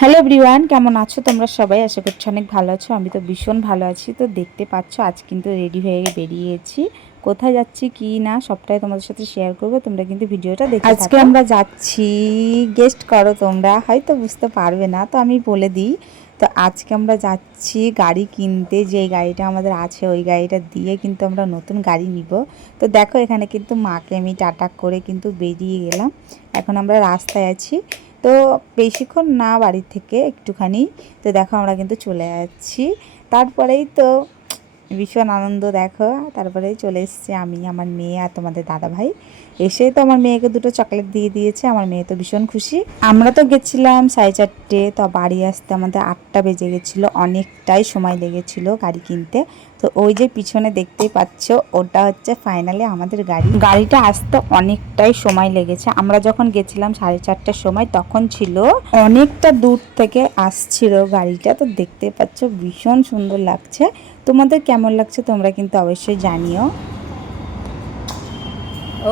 Hello everyone, কেমন আছো তোমরা সবাই? আশা করছি অনেক ভালো আছো। আমি তো ভীষণ ভালো আছি। তো দেখতে পাচ্ছ আজ কিন্তু রেডি হয়ে বেরিয়েছি। কোথায় যাচ্ছি কি না সবটাই তোমাদের সাথে শেয়ার করবো। তোমরা কিন্তু ভিডিওটা দেখতে থাকো। আজকে আমরা যাচ্ছি, গেস্ট করো তোমরা, হয়তো বুঝতে পারবে না, তো আমি বলে দিই। তো আজকে আমরা যাচ্ছি গাড়ি কিনতে। যে গাড়িটা আমাদের আছে ওই গাড়িটা দিয়ে কিন্তু আমরা নতুন গাড়ি নিব। তো দেখো এখানে কিন্তু মাকে আমি টাটা করে কিন্তু বেরিয়ে গেলাম। এখন আমরা রাস্তায় আছি। তো বেশিক্ষণ না বাড়ি থেকে একটুখানি। তো দেখো আমরা কিন্তু চলে যাচ্ছি। তারপরেই তো ভীষণ আনন্দ দেখো। তারপরেই চলে এসেছি আমি, আমার মেয়ে আর তোমাদের দাদা ভাই। এসে তো আমার মেয়েকে দুটো চকলেট দিয়ে দিয়েছে। আমার মেয়ে তো ভীষণ খুশি। আমরা তো গেছিলাম 4:30, তো বাড়ি আসতে আমাদের 8টা বেজে গেছিলো। অনেকটাই সময় লেগেছিলো গাড়ি কিনতে। তো ওই যে পিছনে দেখতেই পাচ্ছ ওটা হচ্ছে ফাইনালি আমাদের গাড়ি। গাড়িটা আসতে অনেকটাই সময় লেগেছে। আমরা যখন গেছিলাম 4:30টার সময় তখন ছিল অনেকটা দূর থেকে আসছিল গাড়িটা। তো দেখতে পাচ্ছ ভীষণ সুন্দর লাগছে। তোমাদের কেমন লাগছে তোমরা কিন্তু অবশ্যই জানিও।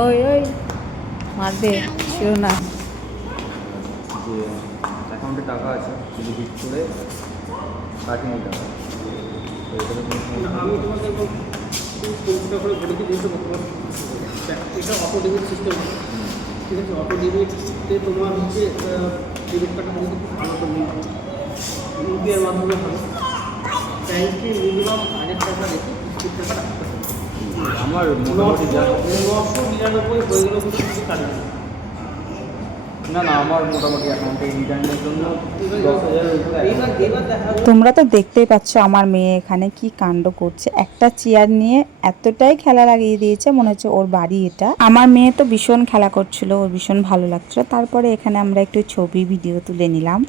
ওই ওই মারবে ছিল না। যে অ্যাকাউন্টে টাকা আছে যদি হিট করে কাটিনি টাকা তো এখানে আমি তোমাকে পরিষ্কার করে বলে দিই যেহেতু এটা অটো ডেবিট সিস্টেম, ঠিক আছে? অটো ডেবিটে তোমার হচ্ছে ডেবিট কার্ডটা কিন্তু খুব ভালো করে ইউপিআইয়ের মাধ্যমে হবে। ব্যাংকে মিনিমাম 1000 টাকা রেখে 50 টাকা রাখতে হবে। আমার মোটামুটি 999 হয়ে গেলেও কিন্তু কিছু কাটবে না। না না আমার মোটামুটি অ্যাকাউন্টে রিটার্নের জন্য 10,000 এবার দেখা তোমরা তো দেখতেই পাচ্ছ আমার মেয়ে এখানে কি কাণ্ড করছে। একটা চেয়ার নিয়ে এতটাই খেলা লাগিয়ে দিয়েছে, মনে হচ্ছে ওর বাড়ি এটা। আমার মেয়ে তো ভীষণ খেলা করছিল, ওর ভীষণ ভালো লাগছিল। তারপরে এখানে আমরা একটু ছবি ভিডিও তুলে নিলাম।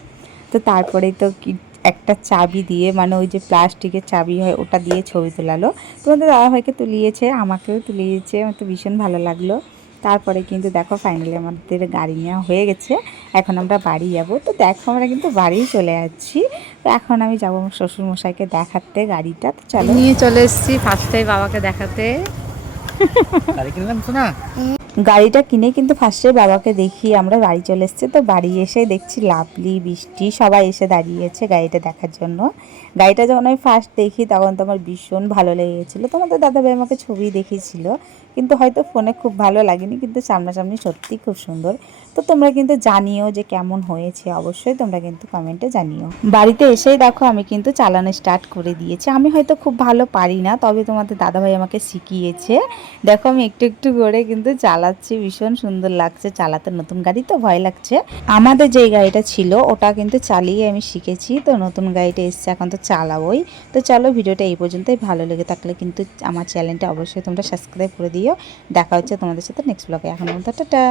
তো তারপরে তো কি একটা চাবি দিয়ে, মানে ওই যে প্লাস্টিকের চাবি হয় ওটা দিয়ে ছবি তোলালো। তোমাদের দাদাভাইকে তুলিয়েছে, আমাকেও তুলিয়েছে, আমার তো ভীষণ ভালো লাগলো। তারপরে কিন্তু দেখো ফাইনালি আমাদের গাড়ি নেওয়া হয়ে গেছে। এখন আমরা বাড়ি যাব। তো দেখো আমরা কিন্তু বাড়ি চলে যাচ্ছি। তো এখন আমি যাবো আমার শ্বশুরমশাইকে দেখাতে গাড়িটা। তো চলো, নিয়ে চলে এসেছি ফার্স্টেই বাবাকে দেখাতে। গাড়ি কিনলাম তো না। গাড়িটা কিনে কিন্তু ফার্স্টে বাবাকে দেখিয়ে আমরা বাড়ি চলে এসেছি। তো বাড়ি এসে দেখছি লাভলি, বৃষ্টি সবাই এসে দাঁড়িয়েছে গাড়িটা দেখার জন্য। গাড়িটা যখন আমি ফার্স্ট দেখি তখন তো আমার ভীষণ ভালো লেগে গেছিলো। তোমাদের দাদাভাই আমাকে ছবি দেখিয়েছিল, কিন্তু হয়তো ফোনে খুব ভালো লাগেনি, কিন্তু সামনাসামনি সত্যিই খুব সুন্দর। তো তোমরা কিন্তু জানিও যে কেমন হয়েছে, অবশ্যই তোমরা কিন্তু কমেন্টে জানিও। বাড়িতে এসেই দেখো আমি কিন্তু চালানো স্টার্ট করে দিয়েছি। আমি হয়তো খুব ভালো পারি না, তবে তোমাদের দাদাভাই আমাকে শিখিয়েছে। দেখো আমি একটু একটু করে কিন্তু চালাচ্ছি, ভীষণ সুন্দর লাগছে চালাতে। নতুন গাড়ি তো ভয় লাগছে। আমাদের যেই গাড়িটা ছিল ওটা কিন্তু চালিয়ে আমি শিখেছি। তো নতুন গাড়িটা এসছে, এখন তো চালাবোই। তো চলো ভিডিওটা এই পর্যন্তই। ভালো লেগে থাকলে কিন্তু আমার চ্যানেলটা অবশ্যই তোমরা সাবস্ক্রাইব করে দিও। দেখা হচ্ছে তোমাদের সাথে নেক্সট ব্লগে। এখন টাটা।